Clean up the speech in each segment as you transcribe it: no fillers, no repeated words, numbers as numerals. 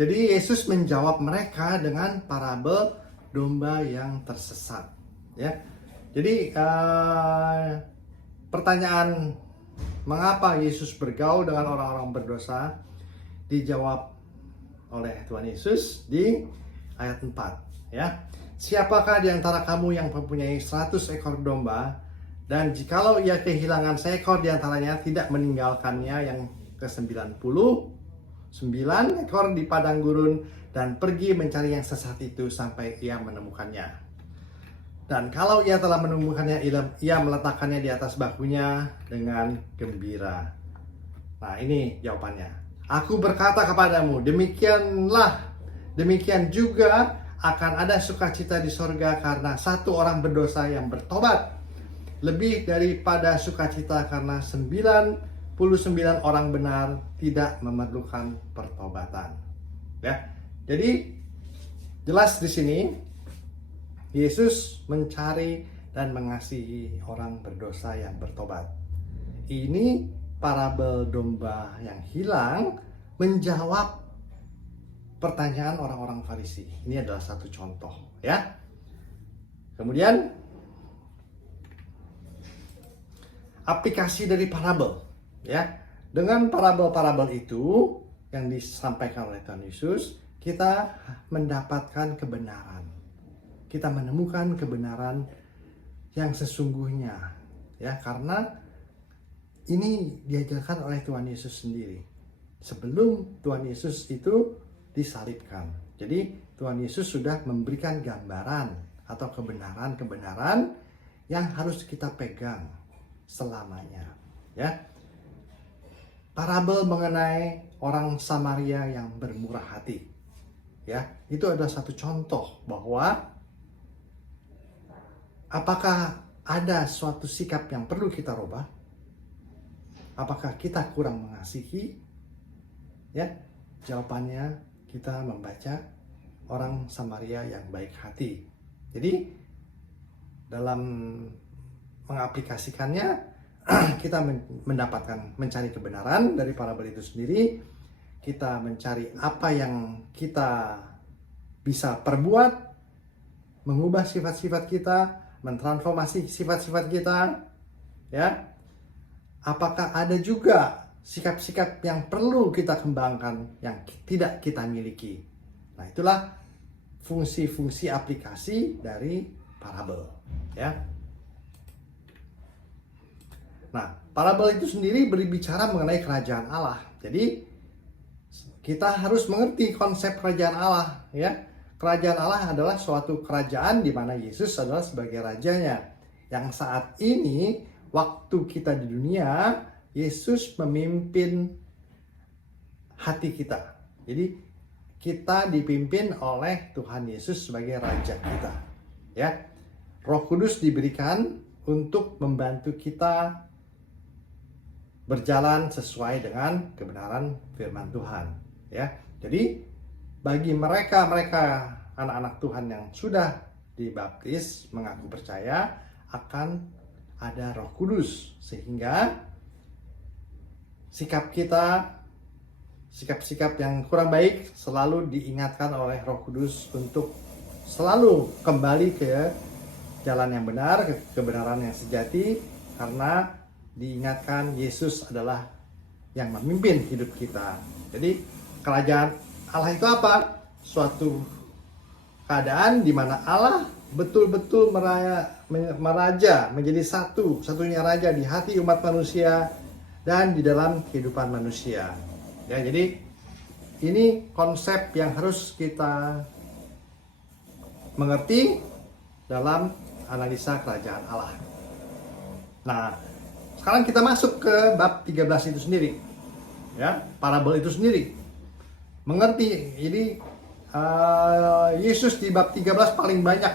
Jadi Yesus menjawab mereka dengan parabel domba yang tersesat. Ya, jadi pertanyaan mengapa Yesus bergaul dengan orang-orang berdosa dijawab oleh Tuhan Yesus di ayat 4. Ya, siapakah di antara kamu yang mempunyai 100 ekor domba, dan jikalau ia kehilangan seekor di antaranya, tidak meninggalkannya yang ke-99 ekor di padang gurun dan pergi mencari yang sesat itu sampai ia menemukannya. Dan kalau ia telah menemukannya, ia meletakkannya di atas bahunya dengan gembira. Nah, ini jawabannya. Aku berkata kepadamu, demikian juga akan ada sukacita di sorga karena satu orang berdosa yang bertobat, lebih daripada sukacita karena 99 orang benar tidak memerlukan pertobatan. Ya, jadi jelas di sini Yesus mencari dan mengasihi orang berdosa yang bertobat. Ini parabel domba yang hilang menjawab pertanyaan orang-orang Farisi. Ini adalah satu contoh, ya. Kemudian aplikasi dari parabel. Ya, dengan parabel-parabel itu yang disampaikan oleh Tuhan Yesus, kita mendapatkan kebenaran. Kita menemukan kebenaran yang sesungguhnya, ya, karena ini diajarkan oleh Tuhan Yesus sendiri. Sebelum Tuhan Yesus itu disalibkan. Jadi Tuhan Yesus sudah memberikan gambaran atau kebenaran-kebenaran yang harus kita pegang selamanya, ya. Parabel mengenai orang Samaria yang bermurah hati, ya, itu adalah satu contoh bahwa apakah ada suatu sikap yang perlu kita rubah? Apakah kita kurang mengasihi? Ya, jawabannya kita membaca orang Samaria yang baik hati. Jadi dalam mengaplikasikannya, kita mencari kebenaran dari parabel itu sendiri. Kita mencari apa yang kita bisa perbuat, mengubah sifat-sifat kita, mentransformasi sifat-sifat kita, ya. Apakah ada juga sikap-sikap yang perlu kita kembangkan yang tidak kita miliki? Nah, itulah fungsi-fungsi aplikasi dari parabel, ya. Nah, parabel itu sendiri berbicara mengenai kerajaan Allah. Jadi kita harus mengerti konsep kerajaan Allah, ya. Kerajaan Allah adalah suatu kerajaan di mana Yesus adalah sebagai rajanya. Yang saat ini waktu kita di dunia, Yesus memimpin hati kita. Jadi kita dipimpin oleh Tuhan Yesus sebagai raja kita, ya. Roh Kudus diberikan untuk membantu kita berjalan sesuai dengan kebenaran firman Tuhan, ya. Jadi bagi mereka anak-anak Tuhan yang sudah dibaptis, mengaku percaya, akan ada Roh Kudus, sehingga sikap yang kurang baik selalu diingatkan oleh Roh Kudus untuk selalu kembali ke jalan yang benar, ke kebenaran yang sejati, karena diingatkan Yesus adalah yang memimpin hidup kita. Jadi kerajaan Allah itu apa? Suatu keadaan di mana Allah betul-betul meraja, menjadi satunya raja di hati umat manusia dan di dalam kehidupan manusia. Ya, jadi ini konsep yang harus kita mengerti dalam analisa kerajaan Allah. Nah, sekarang kita masuk ke bab 13 itu sendiri, ya, parabel itu sendiri. Mengerti, jadi Yesus di bab 13 paling banyak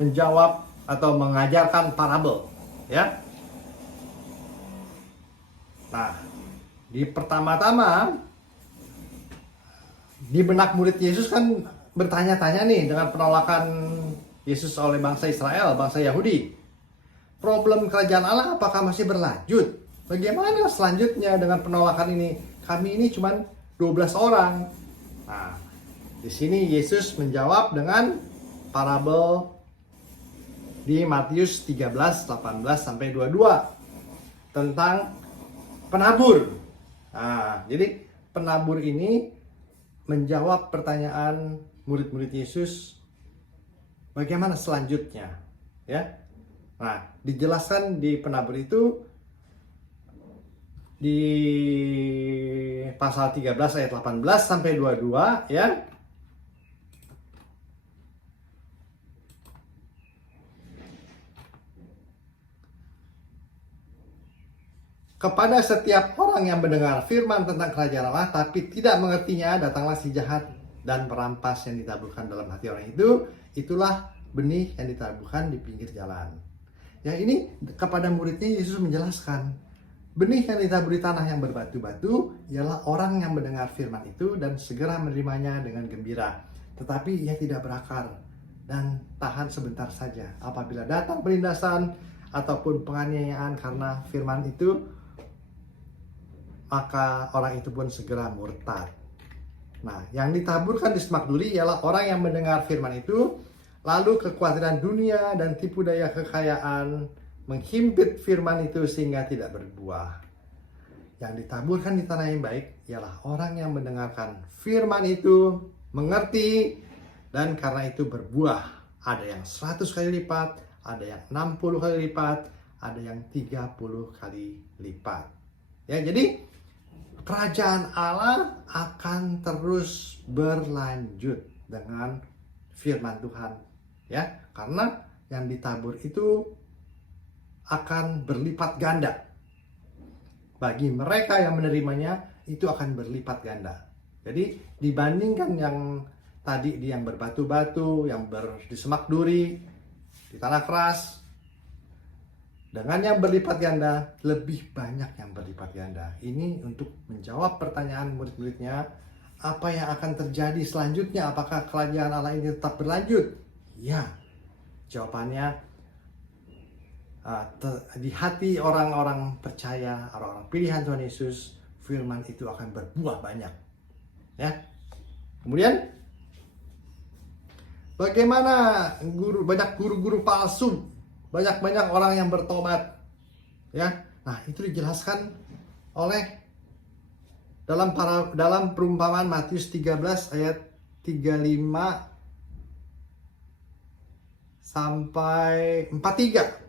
menjawab atau mengajarkan parabel, ya. Nah, di pertama-tama di benak murid Yesus kan bertanya-tanya nih dengan penolakan Yesus oleh bangsa Israel, bangsa Yahudi. Problem kerajaan Allah apakah masih berlanjut? bagaimana selanjutnya dengan penolakan ini? Kami ini cuma 12 orang. Nah, di sini Yesus menjawab dengan parabel di Matius 13, 18 sampai 22 tentang penabur. Nah, jadi penabur ini menjawab pertanyaan murid-murid Yesus, bagaimana selanjutnya? Ya. Nah, dijelaskan di penabur itu di pasal 13 ayat 18 sampai 22 ya. Kepada setiap orang yang mendengar firman tentang kerajaan Allah tapi tidak mengertinya, datanglah si jahat dan perampas yang ditaburkan dalam hati orang itu. Itulah benih yang ditaburkan di pinggir jalan. Yang ini kepada muridnya Yesus menjelaskan, benih yang ditabur di tanah yang berbatu-batu ialah orang yang mendengar firman itu dan segera menerimanya dengan gembira. Tetapi ia tidak berakar dan tahan sebentar saja. Apabila datang penindasan ataupun penganiayaan karena firman itu, maka orang itu pun segera murtad. Nah, yang ditaburkan di semak duri ialah orang yang mendengar firman itu, lalu kekhawatiran dunia dan tipu daya kekayaan menghimpit firman itu sehingga tidak berbuah. Yang ditaburkan di tanah yang baik ialah orang yang mendengarkan firman itu, mengerti, dan karena itu berbuah. Ada yang 100 kali lipat, ada yang 60 kali lipat, ada yang 30 kali lipat. Ya, jadi kerajaan Allah akan terus berlanjut dengan firman Tuhan, ya, karena yang ditabur itu akan berlipat ganda. Bagi mereka yang menerimanya, itu akan berlipat ganda. Jadi dibandingkan yang tadi yang berbatu-batu, yang di semak duri, di tanah keras, dengan yang berlipat ganda, lebih banyak yang berlipat ganda. Ini untuk menjawab pertanyaan murid-muridnya, apa yang akan terjadi selanjutnya? Apakah kerajaan Allah ini tetap berlanjut? Ya, jawabannya di hati orang-orang percaya, orang-orang pilihan Tuhan Yesus, firman itu akan berbuah banyak. Ya. Kemudian, bagaimana banyak guru-guru palsu? Banyak-banyak orang yang bertobat, ya. Nah, itu dijelaskan oleh dalam perumpamaan Matius 13 ayat 35 sampai 43.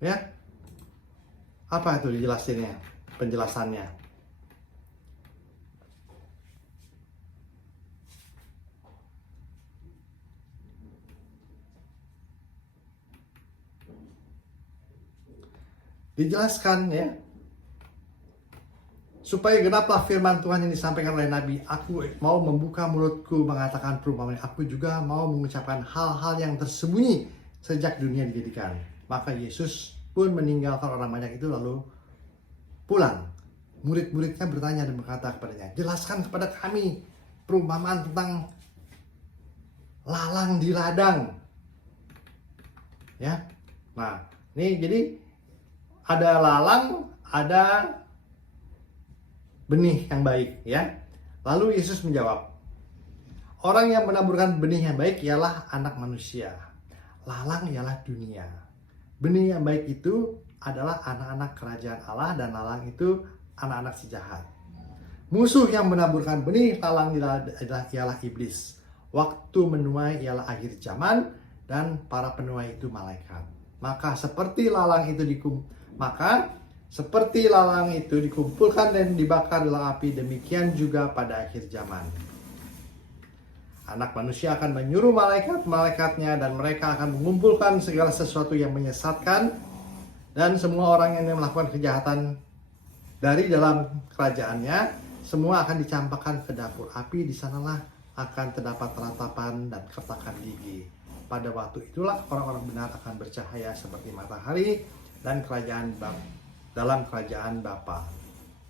Ya. Apa itu dijelasinnya? Penjelasannya. Dijelaskan, ya, supaya genaplah firman Tuhan yang disampaikan oleh Nabi, aku mau membuka mulutku mengatakan perumpamaan, aku juga mau mengucapkan hal-hal yang tersembunyi sejak dunia dijadikan. Maka Yesus pun meninggalkan orang banyak itu lalu pulang. Murid-muridnya bertanya dan berkata kepadanya, jelaskan kepada kami perumpamaan tentang lalang di ladang. Ya, nah ini jadi ada lalang, ada benih yang baik, ya. Lalu Yesus menjawab, orang yang menaburkan benih yang baik ialah anak manusia. Lalang ialah dunia. Benih yang baik itu adalah anak-anak kerajaan Allah dan lalang itu anak-anak si jahat. Musuh yang menaburkan benih lalang ialah iblis. Waktu menuai ialah akhir zaman dan para penuai itu malaikat. Maka seperti lalang itu dikumpulkan dan dibakar dalam api, demikian juga pada akhir zaman. Anak manusia akan menyuruh malaikat-malaikatnya dan mereka akan mengumpulkan segala sesuatu yang menyesatkan dan semua orang yang melakukan kejahatan dari dalam kerajaannya, semua akan dicampakkan ke dapur api. Di sanalah akan terdapat ratapan dan kertakan gigi. Pada waktu itulah orang-orang benar akan bercahaya seperti matahari dan dalam kerajaan Bapa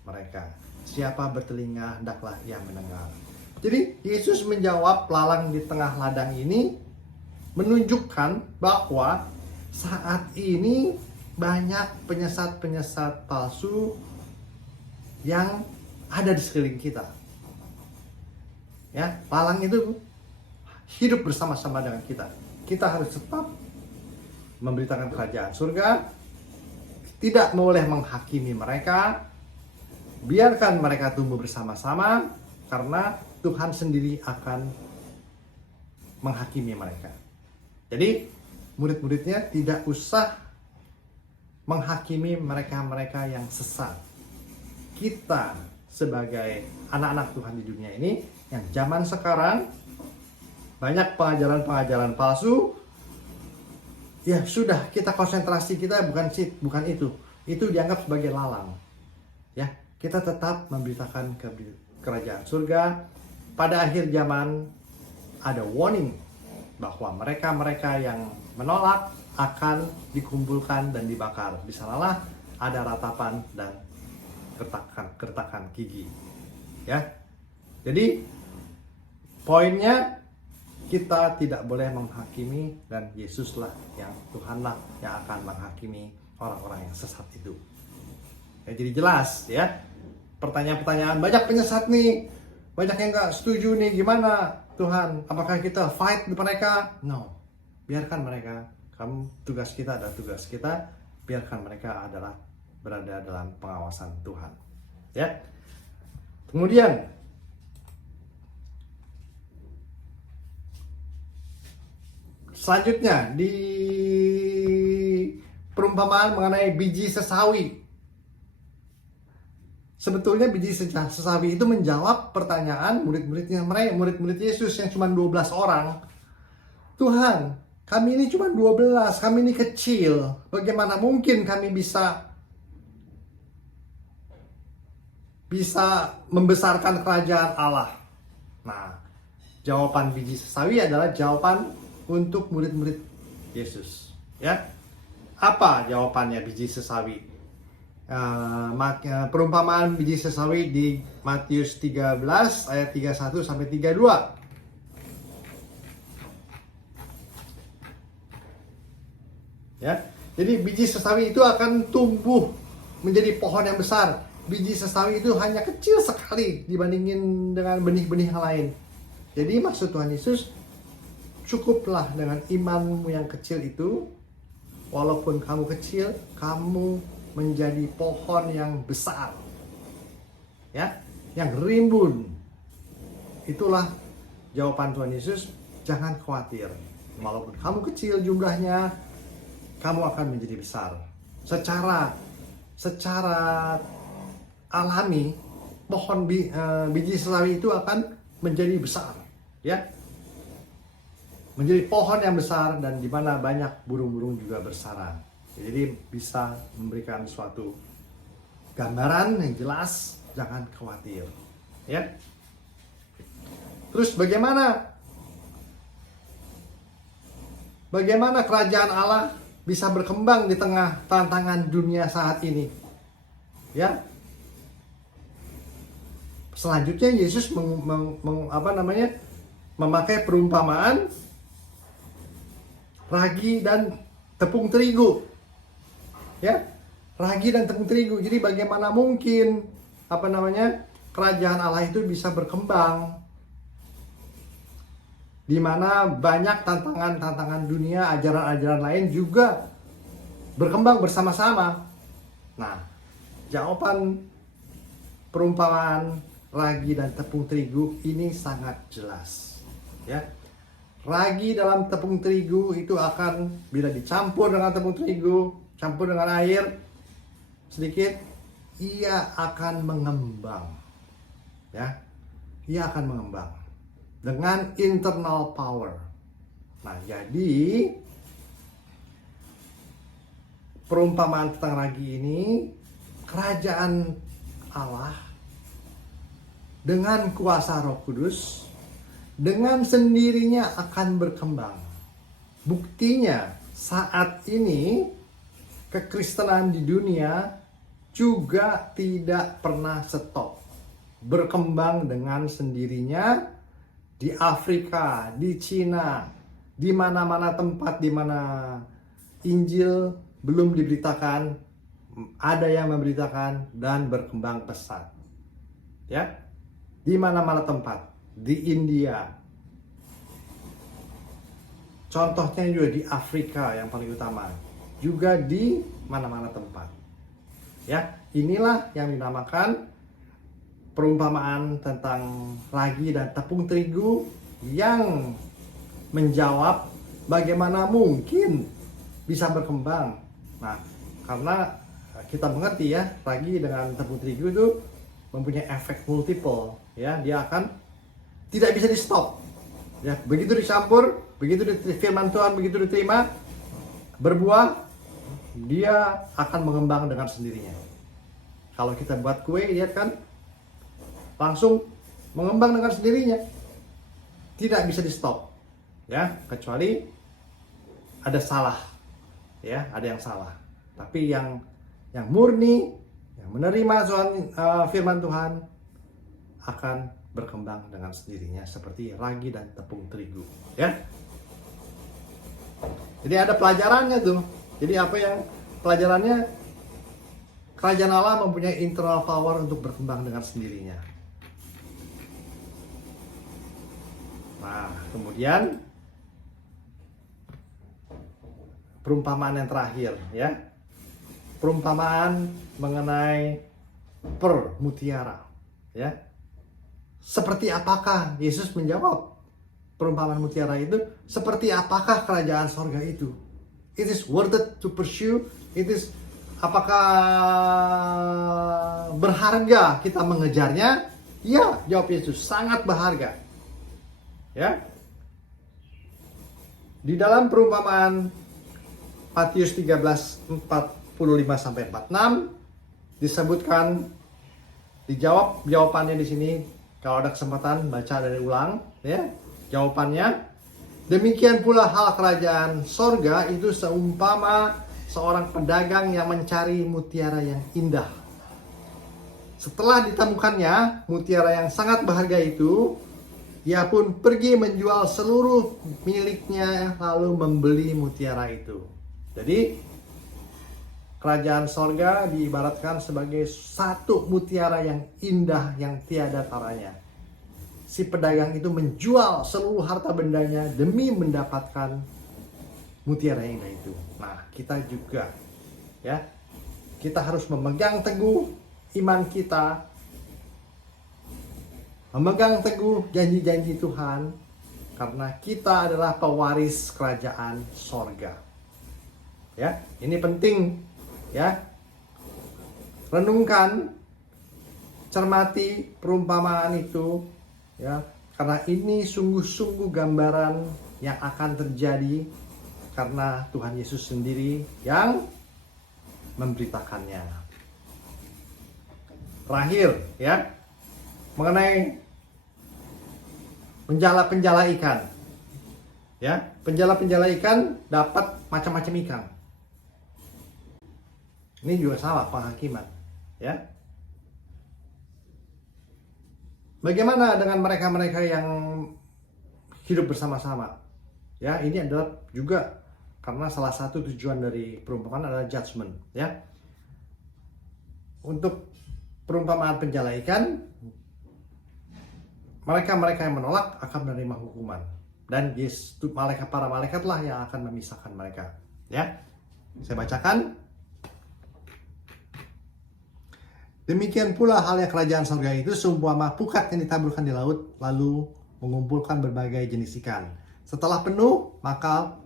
mereka. Siapa bertelinga hendaklah ia mendengar. Jadi Yesus menjawab lalang di tengah ladang ini menunjukkan bahwa saat ini banyak penyesat-penyesat palsu yang ada di sekeliling kita. Ya, lalang itu hidup bersama-sama dengan kita. Kita harus tetap memberitakan kerajaan surga, tidak boleh menghakimi mereka, biarkan mereka tumbuh bersama-sama, karena Tuhan sendiri akan menghakimi mereka. Jadi, murid-muridnya tidak usah menghakimi mereka-mereka yang sesat. Kita sebagai anak-anak Tuhan di dunia ini, yang zaman sekarang banyak pengajaran-pengajaran palsu, ya sudah, kita konsentrasi kita bukan itu. Itu dianggap sebagai lalang. Ya, kita tetap memberitakan kerajaan surga. Pada akhir zaman ada warning bahwa mereka-mereka yang menolak akan dikumpulkan dan dibakar. Di sanalah ada ratapan dan kertakan gigi. Ya. Jadi poinnya, kita tidak boleh menghakimi, dan Yesuslah yang Tuhanlah yang akan menghakimi orang-orang yang sesat itu. Ya, jadi jelas ya. Pertanyaan-pertanyaan, banyak penyesat nih, banyak yang nggak setuju nih, gimana Tuhan? Apakah kita fight dengan mereka? No, biarkan mereka. Tugas kita adalah tugas kita. Biarkan mereka berada dalam pengawasan Tuhan. Ya. Kemudian selanjutnya di perumpamaan mengenai biji sesawi. Sebetulnya biji sesawi itu menjawab pertanyaan murid-murid Yesus yang cuma 12 orang. Tuhan, kami ini cuma 12, kami ini kecil. Bagaimana mungkin kami bisa membesarkan kerajaan Allah? Nah, jawaban biji sesawi adalah jawaban untuk murid-murid Yesus. Ya, apa jawabannya biji sesawi? Perumpamaan biji sesawi di Matius 13 ayat 31 sampai 32. Ya, jadi biji sesawi itu akan tumbuh menjadi pohon yang besar. Biji sesawi itu hanya kecil sekali dibandingin dengan benih-benih yang lain. Jadi maksud Tuhan Yesus, cukuplah dengan imanmu yang kecil itu. Walaupun kamu kecil, kamu menjadi pohon yang besar. Ya, yang rimbun. Itulah jawaban Tuhan Yesus. Jangan khawatir. Walaupun kamu kecil jumlahnya, kamu akan menjadi besar. Secara alami, pohon biji sesawi itu akan menjadi besar, ya, menjadi pohon yang besar, dan di mana banyak burung-burung juga bersarang. Jadi bisa memberikan suatu gambaran yang jelas. Jangan khawatir, ya. Terus bagaimana kerajaan Allah bisa berkembang di tengah tantangan dunia saat ini? Ya. Selanjutnya Yesus memakai perumpamaan ragi dan tepung terigu. Ya. Ragi dan tepung terigu. Jadi bagaimana mungkin kerajaan Allah itu bisa berkembang di mana banyak tantangan-tantangan dunia, ajaran-ajaran lain juga berkembang bersama-sama. Nah, jawaban perumpamaan ragi dan tepung terigu ini sangat jelas. Ya, ragi dalam tepung terigu itu akan, bila dicampur dengan tepung terigu, campur dengan air sedikit, ia akan mengembang. Ya, ia akan mengembang dengan internal power. Nah, jadi perumpamaan tentang ragi ini, kerajaan Allah dengan kuasa Roh Kudus dengan sendirinya akan berkembang. Buktinya saat ini kekristenan di dunia juga tidak pernah stop, berkembang dengan sendirinya. Di Afrika, di Cina, di mana-mana tempat di mana Injil belum diberitakan, ada yang memberitakan dan berkembang pesat. Ya, di mana-mana tempat, di India, contohnya juga di Afrika yang paling utama, juga di mana-mana tempat. Ya, inilah yang dinamakan perumpamaan tentang ragi dan tepung terigu yang menjawab bagaimana mungkin bisa berkembang. Nah, karena kita mengerti ya, ragi dengan tepung terigu itu mempunyai efek multiple, ya, dia akan tidak bisa di stop. Ya, begitu dicampur, begitu firman Tuhan begitu diterima, berbuah, dia akan mengembang dengan sendirinya. Kalau kita buat kue, lihat kan, langsung mengembang dengan sendirinya, tidak bisa di stop, ya, kecuali ada salah, ya, ada yang salah. Tapi yang murni, yang menerima firman Tuhan akan berkembang dengan sendirinya seperti ragi dan tepung terigu, ya. Jadi ada pelajarannya tuh. Jadi apa yang pelajarannya? Kerajaan Allah mempunyai internal power untuk berkembang dengan sendirinya. Nah, kemudian perumpamaan yang terakhir, ya. Perumpamaan mengenai mutiara, ya. Seperti apakah Yesus menjawab perumpamaan mutiara itu? Seperti apakah kerajaan sorga itu? It is worth it to pursue. It is, apakah berharga kita mengejarnya? Ya, jawab Yesus, sangat berharga. Ya. Di dalam perumpamaan Matius 13:45 sampai 46 disebutkan, dijawab jawabannya di sini. Kalau ada kesempatan baca dari ulang, ya. Jawabannya, demikian pula hal kerajaan sorga itu seumpama seorang pedagang yang mencari mutiara yang indah. Setelah ditemukannya mutiara yang sangat berharga itu, ia pun pergi menjual seluruh miliknya lalu membeli mutiara itu. Jadi kerajaan sorga diibaratkan sebagai satu mutiara yang indah yang tiada taranya. Si pedagang itu menjual seluruh harta bendanya demi mendapatkan mutiara yang indah itu. Nah, kita juga, ya, kita harus memegang teguh iman kita, memegang teguh janji-janji Tuhan, karena kita adalah pewaris kerajaan sorga. Ya, ini penting, ya. Renungkan, cermati perumpamaan itu, ya, karena ini sungguh-sungguh gambaran yang akan terjadi karena Tuhan Yesus sendiri yang memberitakannya. Terakhir, ya, mengenai penjala-penjala ikan. Ya, penjala-penjala ikan dapat macam-macam ikan. Ini juga salah penghakiman, ya. Bagaimana dengan mereka-mereka yang hidup bersama-sama? Ya, ini adalah juga karena salah satu tujuan dari perumpamaan adalah judgment, ya. Untuk perumpamaan penjala ikan, mereka-mereka yang menolak akan menerima hukuman, dan para malaikatlah yang akan memisahkan mereka, ya. Saya bacakan. Demikian pula halnya kerajaan sorga itu seumpama pukat yang ditaburkan di laut lalu mengumpulkan berbagai jenis ikan. Setelah penuh, maka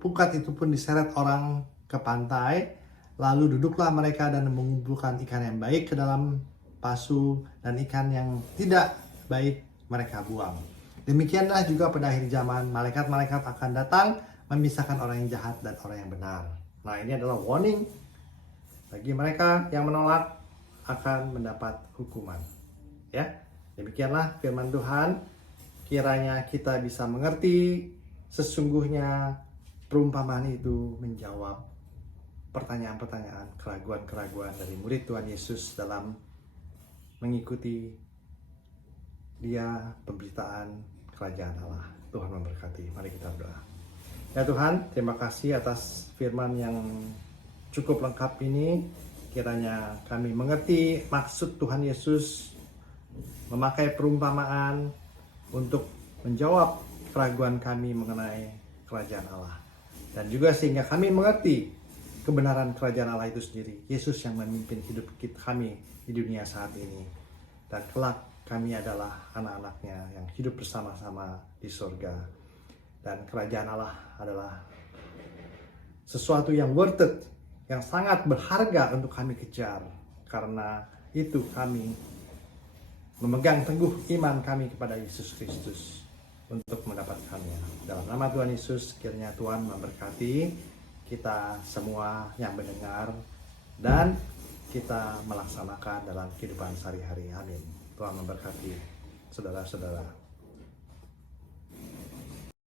pukat itu pun diseret orang ke pantai, lalu duduklah mereka dan mengumpulkan ikan yang baik ke dalam pasu dan ikan yang tidak baik mereka buang. Demikianlah juga pada akhir zaman, malaikat-malaikat akan datang memisahkan orang yang jahat dan orang yang benar. Nah, ini adalah warning bagi mereka yang menolak akan mendapat hukuman. Ya, demikianlah firman Tuhan. Kiranya kita bisa mengerti sesungguhnya perumpamaan itu menjawab pertanyaan-pertanyaan, keraguan-keraguan dari murid Tuhan Yesus dalam mengikuti Dia pemberitaan kerajaan Allah. Tuhan memberkati. Mari kita berdoa. Ya Tuhan, terima kasih atas firman yang cukup lengkap ini, kiranya kami mengerti maksud Tuhan Yesus memakai perumpamaan untuk menjawab keraguan kami mengenai kerajaan Allah. Dan juga sehingga kami mengerti kebenaran kerajaan Allah itu sendiri. Yesus yang memimpin hidup kami di dunia saat ini. Dan kelak kami adalah anak-anaknya yang hidup bersama-sama di surga. Dan kerajaan Allah adalah sesuatu yang worth it, yang sangat berharga untuk kami kejar. Karena itu kami memegang teguh iman kami kepada Yesus Kristus untuk mendapatkannya. Dalam nama Tuhan Yesus, kiranya Tuhan memberkati kita semua yang mendengar dan kita melaksanakan dalam kehidupan sehari-hari. Amin. Tuhan memberkati saudara-saudara.